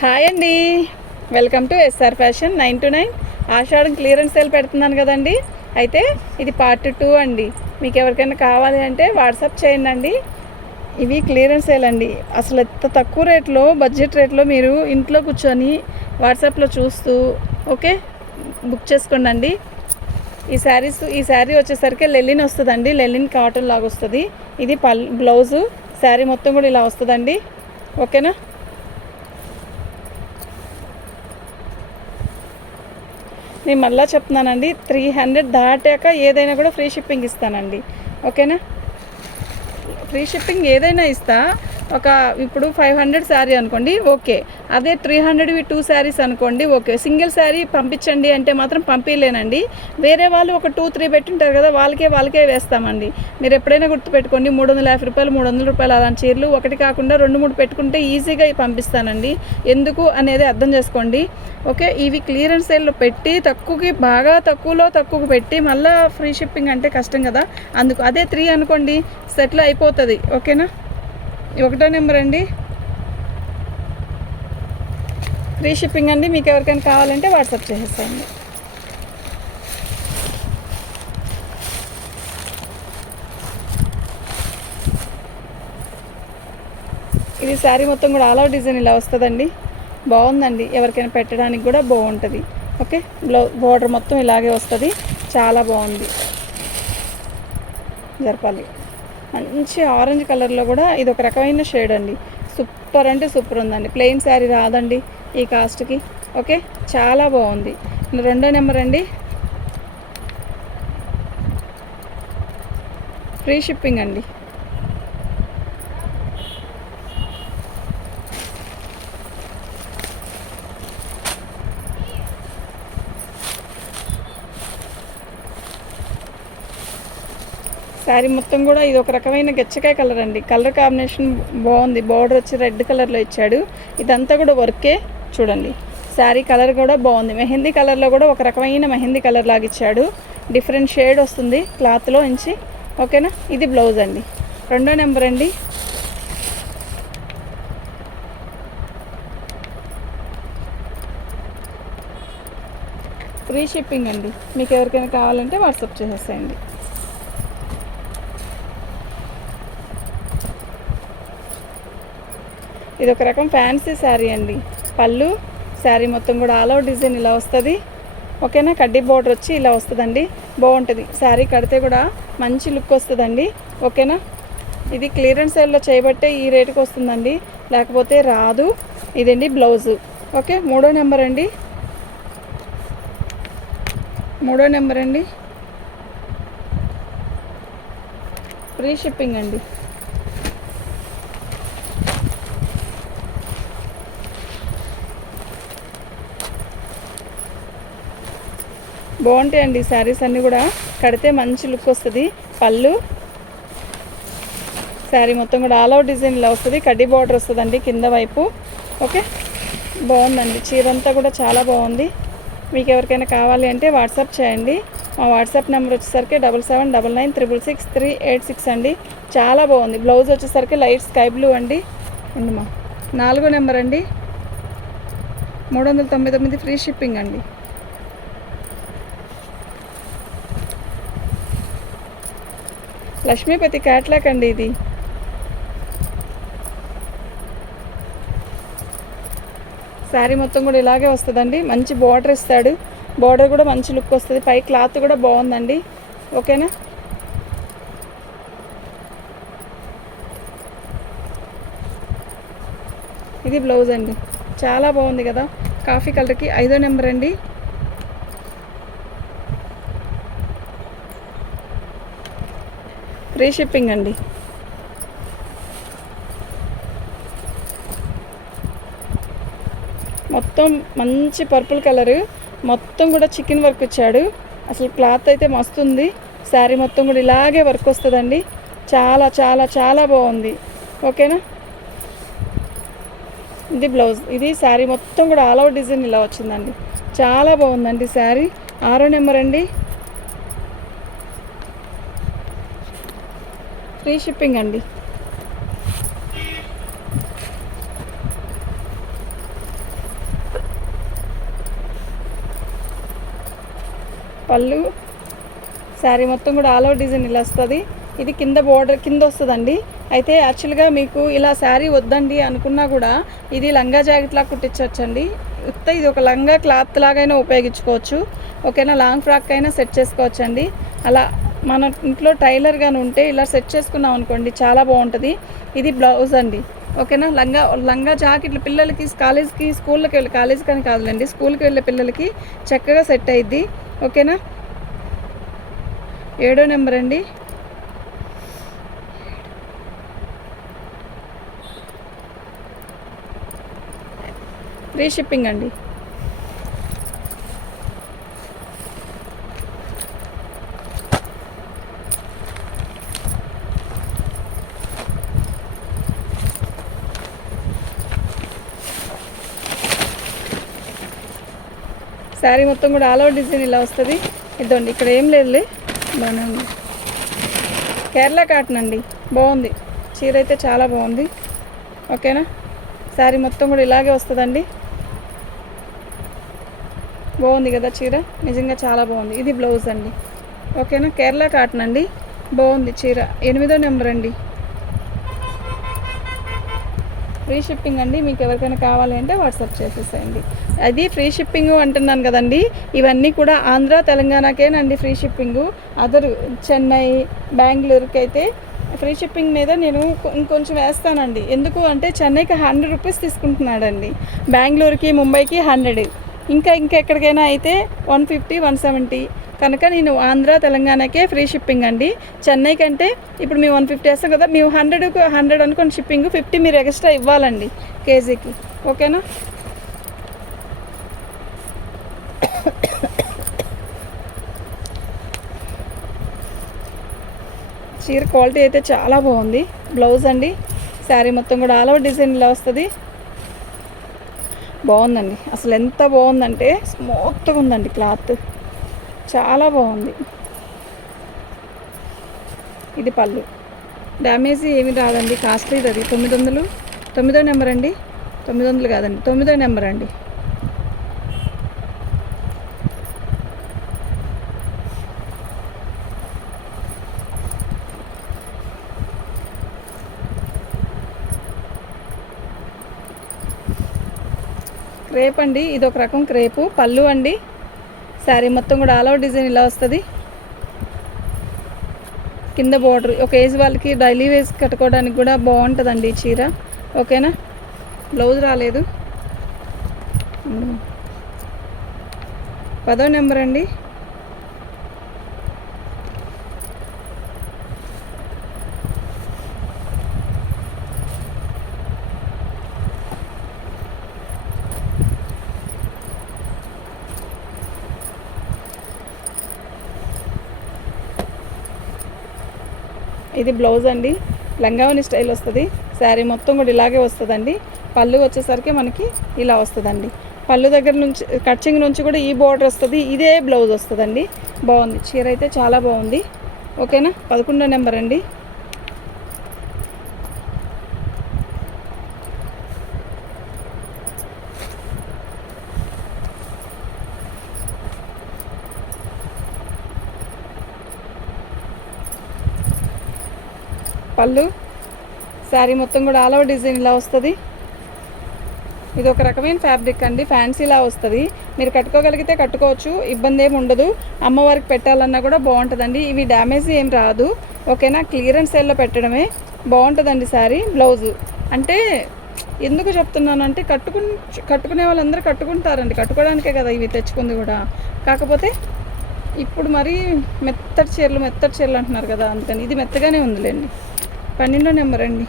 Hi అండి, welcome to S R fashion 9 to 9 Ashadham clearance sale పెడుతున్నాను కదండి. అయితే ఇది పార్ట్ 2 అండి. మీకు ఎవరికైనా కావాలి అంటే వాట్సాప్ చేయండి అండి. ఇవి క్లియరెన్స్ సేల్ అండి. అసలు ఎంత తక్కువ రేట్లో, బడ్జెట్ రేట్లో మీరు ఇంట్లో కూర్చొని వాట్సాప్లో చూస్తూ ఓకే బుక్ చేసుకోండి అండి. ఈ శారీ వచ్చేసరికి లెలిన్ వస్తుందండి. లెలిన్ కాటన్ లాగా వస్తుంది. ఇది బ్లౌజు. శారీ మొత్తం కూడా ఇలా వస్తుందండి. ఓకేనా. నేను మళ్ళీ చెప్తున్నానండి, 300 దాటాక ఏదైనా కూడా ఫ్రీ షిప్పింగ్ ఇస్తానండి. ఓకేనా. ఫ్రీ షిప్పింగ్ ఏదైనా ఇస్తా. ఇప్పుడు 500 శారీ అనుకోండి, ఓకే. అదే 300వి 2 శారీస్ అనుకోండి, ఓకే. సింగిల్ శారీ పంపించండి అంటే మాత్రం పంపించలేనండి. వేరే వాళ్ళు ఒక 2-3 పెట్టింటారు కదా, వాళ్ళకే వేస్తామండి. మీరు ఎప్పుడైనా గుర్తుపెట్టుకోండి, 350 రూపాయలు 300 రూపాయలు అలాంటి చీరలు ఒకటి కాకుండా 2-3 పెట్టుకుంటే ఈజీగా పంపిస్తానండి. ఎందుకు అనేది అర్థం చేసుకోండి. ఓకే. ఇవి క్లియరెన్స్ సేల్లో పెట్టి బాగా తక్కువకు పెట్టి మళ్ళీ ఫ్రీ షిప్పింగ్ అంటే కష్టం కదా, అందుకు. అదే 3 అనుకోండి, సెటిల్ అయిపోతుంది. ఓకేనా. 1వ నెంబర్ అండి, ఫ్రీ షిప్పింగ్ అండి. మీకు ఎవరికైనా కావాలంటే వాట్సాప్ చేసేస్తాయండి. ఇది శారీ మొత్తం కూడా ఆల్ ఓవర్ డిజైన్ ఇలా వస్తుందండి. బాగుందండి, ఎవరికైనా పెట్టడానికి కూడా బాగుంటుంది. ఓకే. బోర్డర్ మొత్తం ఇలాగే వస్తుంది. చాలా బాగుంది. జరపాలి. మంచి ఆరెంజ్ కలర్లో కూడా ఇది ఒక రకమైన షేడ్ అండి. సూపర్ అంటే సూపర్ ఉందండి. ప్లెయిన్ శారీ రాదండి ఈ కాస్ట్కి. ఓకే. చాలా బాగుంది. 2వ నెంబర్ అండి, ఫ్రీ షిప్పింగ్ అండి. శారీ మొత్తం కూడా ఇది ఒక రకమైన గెచ్చకాయ కలర్ అండి. కలర్ కాంబినేషన్ బాగుంది. బార్డర్ వచ్చి రెడ్ కలర్లో ఇచ్చాడు. ఇదంతా కూడా వర్కే. చూడండి, శారీ కలర్ కూడా బాగుంది. మెహందీ కలర్లో కూడా ఒక రకమైన మెహందీ కలర్ లాగా ఇచ్చాడు. డిఫరెంట్ షేడ్ వస్తుంది క్లాత్లో నుంచి. ఓకేనా. ఇది బ్లౌజ్ అండి. 2వ నెంబర్ అండి, ఫ్రీ షిప్పింగ్ అండి. మీకు ఎవరికైనా కావాలంటే వాట్సాప్ చేసేసేయండి. ఇది ఒక రకం ఫ్యాన్సీ శారీ అండి. పళ్ళు, శారీ మొత్తం కూడా ఆల్ ఓవర్ డిజైన్ ఇలా వస్తుంది. ఓకేనా. కడ్డీ బోర్డర్ వచ్చి ఇలా వస్తుందండి. బాగుంటుంది. శారీ కడితే కూడా మంచి లుక్ వస్తుందండి. ఓకేనా. ఇది క్లియరెన్స్ సేల్లో చేయబట్టే ఈ రేటుకి వస్తుందండి, లేకపోతే రాదు. ఇదండి బ్లౌజు. ఓకే. 3వ నెంబర్ అండి, ఫ్రీ షిప్పింగ్ అండి. బాగుంటాయండి శారీస్ అన్నీ కూడా. కడితే మంచి లుక్ వస్తుంది. పళ్ళు, శారీ మొత్తం కూడా ఆల్ ఓవర్ డిజైన్ ఇలా వస్తుంది. కడ్డీ బార్డర్ వస్తుందండి కింద వైపు. ఓకే. బాగుందండి. చీర అంతా కూడా చాలా బాగుంది. మీకు ఎవరికైనా కావాలి అంటే వాట్సాప్ చేయండి. మా వాట్సాప్ నెంబర్ వచ్చేసరికి 7799666386 అండి. చాలా బాగుంది. బ్లౌజ్ వచ్చేసరికి లైట్ స్కై బ్లూ అండి. మా 4వ నెంబర్ అండి, 399 ఫ్రీ షిప్పింగ్ అండి. లక్ష్మీపతి క్యాట్లాక్ అండి. ఇది శారీ మొత్తం కూడా ఇలాగే వస్తుందండి. మంచి బార్డర్ ఇస్తాడు. బార్డర్ కూడా మంచి లుక్ వస్తుంది. పై క్లాత్ కూడా బాగుందండి. ఓకేనా. ఇది బ్లౌజ్ అండి. చాలా బాగుంది కదా, కాఫీ కలర్కి. 5వ నెంబర్ అండి, ఫ్రీ షిప్పింగ్ అండి. మొత్తం మంచి పర్పుల్ కలరు, మొత్తం కూడా చికెన్ వర్క్ ఇచ్చాడు. అసలు క్లాత్ అయితే మస్తు ఉంది. శారీ మొత్తం కూడా ఇలాగే వర్క్ వస్తుందండి. చాలా చాలా చాలా బాగుంది. ఓకేనా. ఇది బ్లౌజ్. ఇది శారీ మొత్తం కూడా ఆల్ ఓవర్ డిజైన్ ఇలా వచ్చిందండి. చాలా బాగుందండి శారీ. 6వ నెంబర్ అండి, ఫ్రీ షిప్పింగ్ అండి. పళ్ళు. శారీ మొత్తం కూడా ఆల్ ఓవర్ డిజైన్ ఇలా వస్తుంది. ఇది కింద బోర్డర్ కింద వస్తుందండి. అయితే యాక్చువల్గా మీకు ఇలా శారీ వద్దండి అనుకున్నా కూడా ఇది లంగా జాకెట్ లాగా కుట్టించవచ్చండి. ఇది ఒక లంగా క్లాత్ లాగైనా ఉపయోగించుకోవచ్చు. ఓకేనా, లాంగ్ ఫ్రాక్ అయినా సెట్ చేసుకోవచ్చండి. అలా మన ఇంట్లో టైలర్ కానీ ఉంటే ఇలా సెట్ చేసుకున్నాం అనుకోండి చాలా బాగుంటుంది. ఇది బ్లౌజ్ అండి. ఓకేనా, లంగా జాకెట్లు పిల్లలకి కాలేజ్కి స్కూల్కి వెళ్ళి కాలేజ్ కానీ కాదులేండి స్కూల్కి వెళ్ళే పిల్లలకి చక్కగా సెట్ అయ్యిద్ది. ఓకేనా, 7వ నెంబర్ అండి. ఫ్రీ షిప్పింగ్ అండి. శారీ మొత్తం కూడా ఆల్ ఓవర్ డిజైన్ ఇలా వస్తుంది. ఇదండి, ఇక్కడ ఏం లేదులే, బాగానే ఉంది. కేరళ కాటన్ అండి, బాగుంది. చీర అయితే చాలా బాగుంది. ఓకేనా, శారీ మొత్తం కూడా ఇలాగే వస్తుందండి. బాగుంది కదా చీర, నిజంగా చాలా బాగుంది. ఇది బ్లౌజ్ అండి. ఓకేనా, కేరళ కాటన్ అండి, బాగుంది చీర. 8వ నెంబర్ అండి. ఫ్రీ షిప్పింగ్ అండి. మీకు ఎవరికైనా కావాలి అంటే వాట్సాప్ చేసేసేయండి. అది ఫ్రీ షిప్పింగ్ అంటున్నాను కదండి, ఇవన్నీ కూడా ఆంధ్ర తెలంగాణకేనండి ఫ్రీ షిప్పింగు. అదర్ చెన్నై బెంగళూరుకి అయితే ఫ్రీ షిప్పింగ్ మీద నేను ఇంకొంచెం వేస్తానండి. ఎందుకు అంటే చెన్నైకి 100 రూపీస్ తీసుకుంటున్నాడండి, బెంగళూరుకి ముంబైకి 100, ఇంకా ఎక్కడికైనా అయితే 150 170. కనుక నేను ఆంధ్ర తెలంగాణకే ఫ్రీ షిప్పింగ్ అండి. చెన్నై కంటే ఇప్పుడు మేము 150 వేస్తాం కదా, మేము 100 అనుకోండి షిప్పింగ్, 50 మీరు ఎక్స్ట్రా ఇవ్వాలండి కేజీకి. ఓకేనా, చీర క్వాలిటీ అయితే చాలా బాగుంది. బ్లౌజ్ అండి. శారీ మొత్తం కూడా ఆల్ ఓవర్ డిజైన్ ఇలా వస్తుంది. బాగుందండి, అసలు ఎంత బాగుందంటే స్మూత్గా ఉందండి క్లాత్, చాలా బాగుంది. ఇది పళ్ళు. డ్యామేజ్ ఏమి రాదండి, కాస్ట్లీది. అది 900. 9వ నెంబర్ అండి. 900 కాదండి, 9వ నెంబర్ అండి. క్రేప్ అండి, ఇది ఒక రకం క్రేపు. పళ్ళు అండి. శారీ మొత్తం కూడా ఆల్ ఓవర్ డిజైన్ ఇలా వస్తుంది. కింద బోర్డర్ ఒక ఏజ్ వాళ్ళకి డైలీ వేస్ కట్టుకోవడానికి కూడా బాగుంటుందండి ఈ చీర. ఓకేనా, బ్లౌజ్ రాలేదు. 10వ నెంబర్ అండి. ఇది బ్లౌజ్ అండి, లంగావని స్టైల్ వస్తుంది. శారీ మొత్తం కూడా ఇలాగే వస్తుందండి. పళ్ళు వచ్చేసరికి మనకి ఇలా వస్తుందండి. పళ్ళు దగ్గర నుంచి కట్చింగ్ నుంచి కూడా ఈ బోర్డర్ వస్తుంది, ఇదే బ్లౌజ్ వస్తుందండి. బాగుంది చీర అయితే చాలా బాగుంది. ఓకేనా, 11వ నెంబర్ అండి. పళ్ళు. శారీ మొత్తం కూడా ఆల్ ఓవర్ డిజైన్ ఇలా వస్తుంది. ఇది ఒక రకమైన ఫ్యాబ్రిక్ అండి, ఫ్యాన్సీలా వస్తుంది. మీరు కట్టుకోగలిగితే కట్టుకోవచ్చు, ఇబ్బంది ఏమి ఉండదు. అమ్మవారికి పెట్టాలన్నా కూడా బాగుంటుందండి. ఇవి డ్యామేజ్ ఏం రాదు. ఓకేనా, క్లియరెన్స్ సేల్లో పెట్టడమే బాగుంటుందండి. శారీ బ్లౌజు అంటే ఎందుకు చెప్తున్నానంటే కట్టుకునే వాళ్ళందరూ కట్టుకుంటారండి, కట్టుకోవడానికే కదా ఇవి తెచ్చుకుంది కూడా. కాకపోతే ఇప్పుడు మరి మెత్తటి చీరలు అంటున్నారు కదా, అందుకని ఇది మెత్తగానే ఉందిలేండి. 12వ నెంబర్ అండి.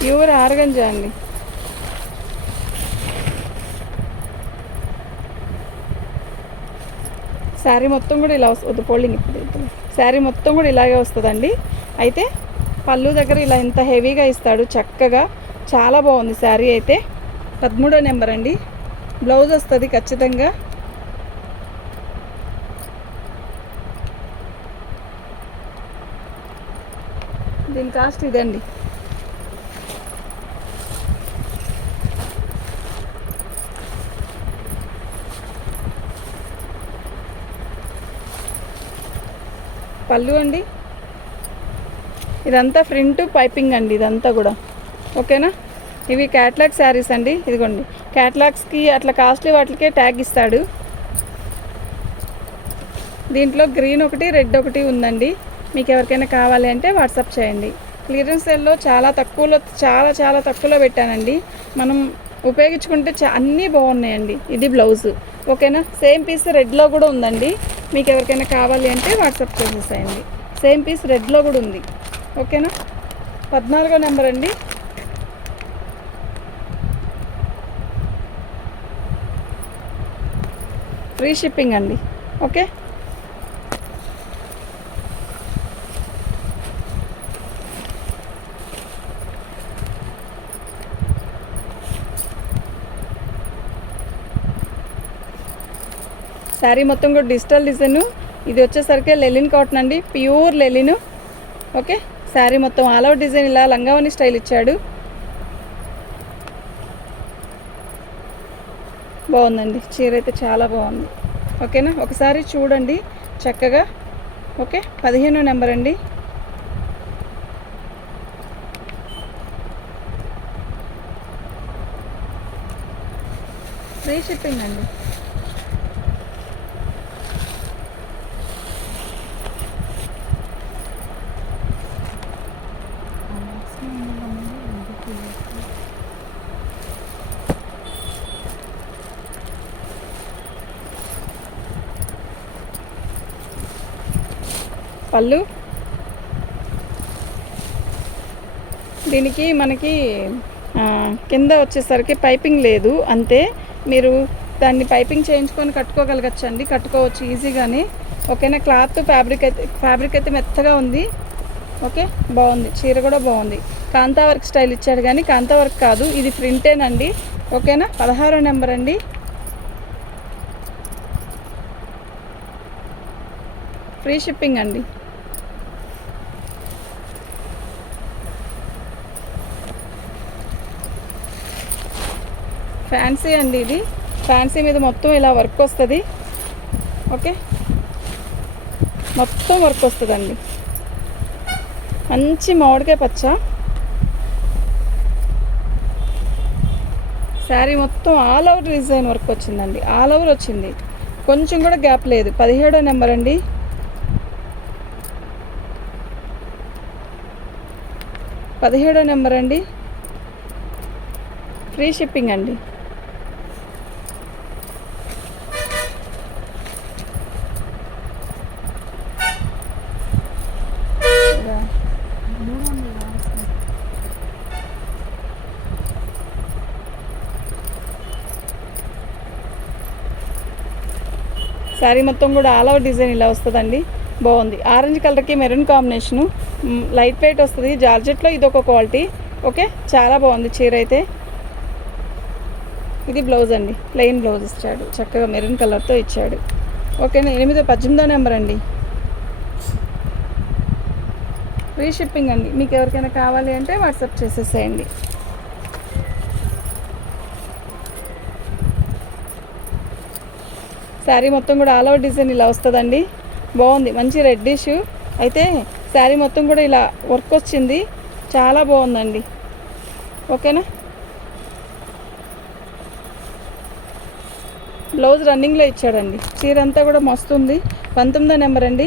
ప్యూర్ ఆర్గంజా అండి. శారీ మొత్తం కూడా ఇలా వస్తుంది. ఫోల్డింగ్ ఇప్పుడు శారీ మొత్తం కూడా ఇలాగే వస్తుందండి. అయితే పళ్ళు దగ్గర ఇలా ఇంత హెవీగా ఇస్తాడు చక్కగా, చాలా బాగుంది శారీ అయితే. 13వ నెంబర్ అండి. బ్లౌజ్ వస్తుంది ఖచ్చితంగా. దీని కాస్ట్ ఇదండి. పళ్ళు అండి, ఇదంతా ఫ్రంట్ పైపింగ్ అండి, ఇదంతా కూడా ఓకేనా. ఇవి క్యాట్లాగ్ శారీస్ అండి. ఇదిగోండి, క్యాట్లాగ్స్కి అట్లా కాస్ట్లీ వాటికే ట్యాగ్ ఇస్తాడు. దీంట్లో గ్రీన్ ఒకటి, రెడ్ ఒకటి ఉందండి. మీకు ఎవరికైనా కావాలి అంటే వాట్సాప్ చేయండి. క్లియరెన్స్ సేల్లో చాలా తక్కువలో, చాలా తక్కువలో పెట్టానండి. మనం ఉపయోగించుకుంటే అన్నీ బాగున్నాయండి. ఇది బ్లౌజు ఓకేనా. సేమ్ పీస్ రెడ్లో కూడా ఉందండి. మీకు ఎవరికైనా కావాలి అంటే వాట్సాప్ చేసేసేయండి. సేమ్ పీస్ రెడ్లో కూడా ఉంది ఓకేనా. 14వ నెంబర్ అండి. ఫ్రీ షిప్పింగ్ అండి. ఓకే, శారీ మొత్తం కూడా డిజిటల్ డిజైను. ఇది వచ్చేసరికి లెలిన్ కాటన్ అండి, ప్యూర్ లెలిన్. ఓకే, శారీ మొత్తం ఆల్ అవుట్ డిజైన్ ఇలా లంగావని స్టైల్ ఇచ్చాడు. బాగుందండి, చీర అయితే చాలా బాగుంది ఓకేనా. ఒకసారి చూడండి చక్కగా. ఓకే, 15వ నెంబర్ అండి. ఫ్రీ షిప్పింగ్ అండి. పళ్ళు, దీనికి మనకి కింద వచ్చేసరికి పైపింగ్ లేదు అంతే. మీరు దాన్ని పైపింగ్ చేయించుకొని కట్టుకోగలగచ్చండి, కట్టుకోవచ్చు ఈజీగానే ఓకేనా. క్లాత్ ఫ్యాబ్రిక్ అయితే మెత్తగా ఉంది. ఓకే, బాగుంది, చీర కూడా బాగుంది. కాంతా వర్క్ స్టైల్ ఇచ్చాడు కానీ కాంతా వర్క్ కాదు, ఇది ప్రింటేనండి ఓకేనా. 16వ నెంబర్ అండి. ఫ్రీ షిప్పింగ్ అండి. ఫ్యాన్సీ అండి, ఇది ఫ్యాన్సీ మీద మొత్తం ఇలా వర్క్ వస్తుంది. ఓకే, మొత్తం వర్క్ వస్తుందండి. మంచి మామిడికాయ పచ్చ శారీ మొత్తం ఆల్ ఓవర్ డిజైన్ వర్క్ వచ్చిందండి, ఆల్ ఓవర్ వచ్చింది, కొంచెం కూడా గ్యాప్ లేదు. 17వ నెంబర్ అండి. ఫ్రీ షిప్పింగ్ అండి. శారీ మొత్తం కూడా ఆల్ ఓవర్ డిజైన్ ఇలా వస్తుందండి, బాగుంది. ఆరెంజ్ కలర్కి మెరూన్ కాంబినేషను, లైట్ వెయిట్ వస్తుంది. జార్జెట్లో ఇది ఒక క్వాలిటీ. ఓకే, చాలా బాగుంది చీర అయితే. ఇది బ్లౌజ్ అండి, ప్లెయిన్ బ్లౌజ్ ఇచ్చాడు, చక్కగా మెరూన్ కలర్తో ఇచ్చాడు ఓకేనా. 18వ నెంబర్ అండి. ఫ్రీ షిప్పింగ్ అండి. మీకు ఎవరికైనా కావాలి అంటే వాట్సాప్ చేసేసేయండి. శారీ మొత్తం కూడా ఆల్ ఓవర్ డిజైన్ ఇలా వస్తుందండి, బాగుంది. మంచి రెడ్డిష్ అయితే శారీ మొత్తం కూడా ఇలా వర్క్ వచ్చింది, చాలా బాగుందండి ఓకేనా. బ్లౌజ్ రన్నింగ్లో ఇచ్చాడండి. చీర అంతా కూడా మస్తుంది. 19వ నెంబర్ అండి.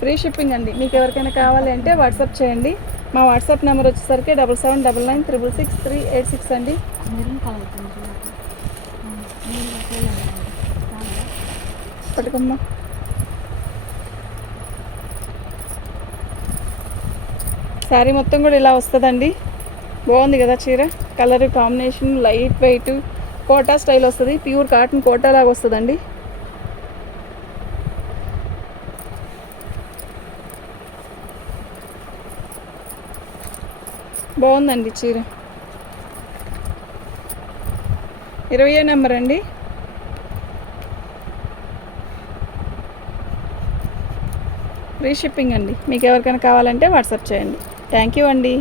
ఫ్రీ షిప్పింగ్ అండి. మీకు ఎవరికైనా కావాలి అంటే వాట్సాప్ చేయండి. మా వాట్సాప్ నెంబర్ వచ్చేసరికి 7799966386 అండి. పట్టుకోమ్మా. శారీ మొత్తం కూడా ఇలా వస్తుందండి, బాగుంది కదా చీర. Colour combination light weight Kota style వస్తుంది, ప్యూర్ కాటన్ కోటా లాగా వస్తుందండి. బాగుందండి చీర. 20వ నెంబర్ అండి. ఫ్రీ షిప్పింగ్ అండి. మీకు ఎవరికైనా కావాలంటే వాట్సాప్ చేయండి. థ్యాంక్ యూ అండి.